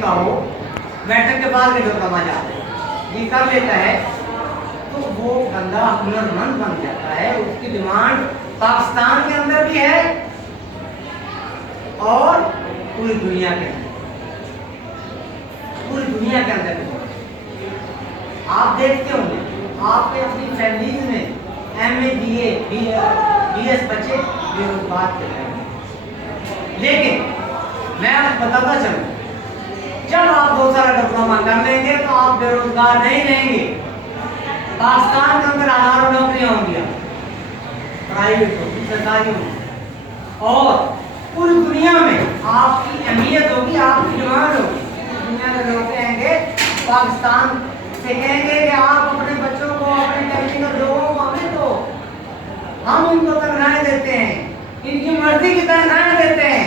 का हो, मैट्रिक के बाद में डिप्लोमा जाता है, ये कर लेता है, तो वो बंदा हुनरमंद बन जाता है। उसकी डिमांड पाकिस्तान के अंदर भी है और पूरी दुनिया के अंदर, पूरी दुनिया के अंदर भी। आप देखते होंगे, आपने अपनी फैमिलीज में MA BA BS बच्चे बेरोजगार कर रहे हैं, लेकिन मैं आपको बताता चलूं, जब आप 2 साल डिप्लोमा कर लेंगे तो आप बेरोजगार नहीं रहेंगे। पाकिस्तान के अंदर हजारों नौकरियां होंगी, प्राइवेट होगी, सरकारी होगी, और पूरी दुनिया में आपकी अहमियत होगी, आपकी डिमांड होगी। दुनिया के लोग कहेंगे, पाकिस्तान से कहेंगे कि आप अपने बच्चों को, अपने टेक्निकल लोगों को हमें दो, हम इनको तनख्वाहें देते हैं, इनकी मर्जी की तनख्वाहें देते हैं।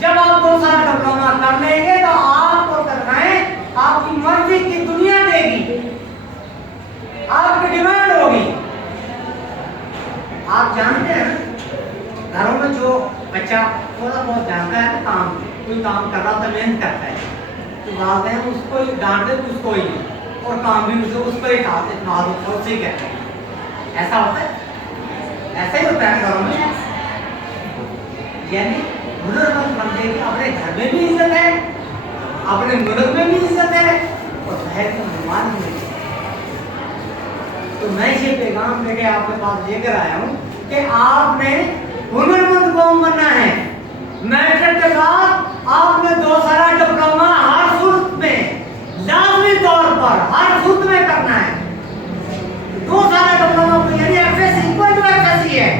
जब आप 2 साल डिप्लोमा कर लेंगे तो आपको तनख्वाहें आपकी मर्जी की दुनिया देगी, आपकी डिमांड होगी। आप जानते हैं घरों में जो बच्चा थोड़ा बहुत जानता है ना, काम कोई काम कर रहा था, मेहनत करता है, तो बोलते हैं उसको ही डांटते तो उसको ही, और काम भी उसको ही डालते उससे ही कहते हैं। ऐसा होता है, ऐसा ही होता है घरों में। यानी हुनरमंद बंदे की अपने घर में भी इज्जत है, अपने मुल्क में भी इज्जत है, और शहर के मेहमान में भी। तो मैं ये पैगाम लेके आपके पास लेकर आया हूँ कि आपने हुनरमंद कौम बनना है। मैट्रिक के बाद आपने 2 साल डिप्लोमा हर सूरत में, लाजमी तौर पर हर सूरत में करना है। 2 साल डिप्लोमा को, यानी FS इक्वल टू FSC है।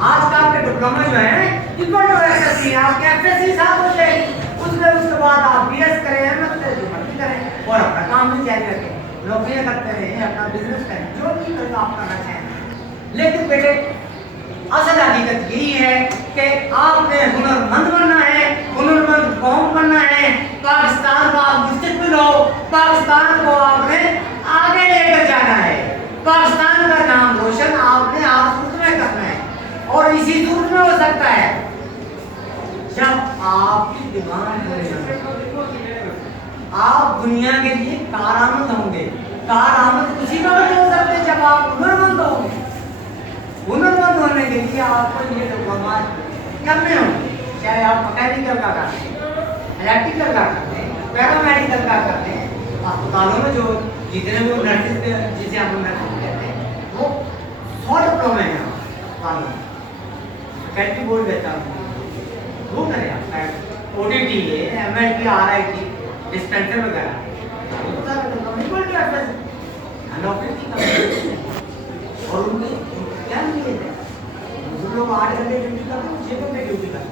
आज का आपके डिप्लोमा जो है इक्वल टू FSC है, आपके FSC साथ हो जाएगी। उसके बाद आप BS करें, MS करें, और अपना काम भी जारी रखें, नौकरियां करते रहे, अपना बिजनेस करें, जो भी करना आप करना चाहें। लेकिन बेटे, असल हकीकत यही है कि आपने हुनरमंद बनना है, हुनरमंद कौम बनना है। पाकिस्तान का मुस्तकबिल हो, पाकिस्तान को आपने आगे लेकर जाना है, पाकिस्तान का नाम रोशन आपने हर सूरत में करना है, और इसी सूरत में हो सकता है जब आपकी डिमांड हो। आप दुनिया के लिए कारआमद होंगे। कारआमद उसी वक्त हो सकते हैं जब आप हुनरमंद होंगे। हुनरमंद होने के लिए आपको ये डिप्लोमा करने होंगे, चाहे आप मैकेनिकल का करते हैं, इलेक्ट्रिकल का करते हैं, पैरामेडिकल का करते हैं। अस्पतालों में जो जितने भी नर्सिस, जिसे आप नर्सिस कहते हैं, वो 100 डिप्लोमे हैं अस्पतालों में, फैक्ट्री बोर्ड देता है, वो करें आप ODT है, MLT, RIT, डिस्पेंसर वगैरह, और उनके क्या नहीं है, लोग 8 घंटे ड्यूटी करते हैं, 6 घंटे ड्यूटी करते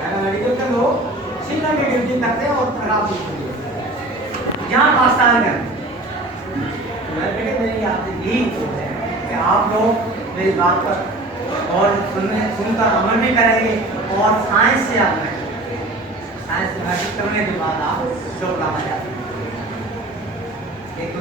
हैं, मेडिकल के लोग 6 घंटे ड्यूटी करते हैं और खराब यहाँ पाकिस्तान में। मेरी आपसे यही सोच है कि आप लोग मेरी बात पर और सुनकर अमल भी करेंगे, और साइंस से आप साइंस से मैट्रिक करने के बाद आप जॉब लाना चाहते हैं। एक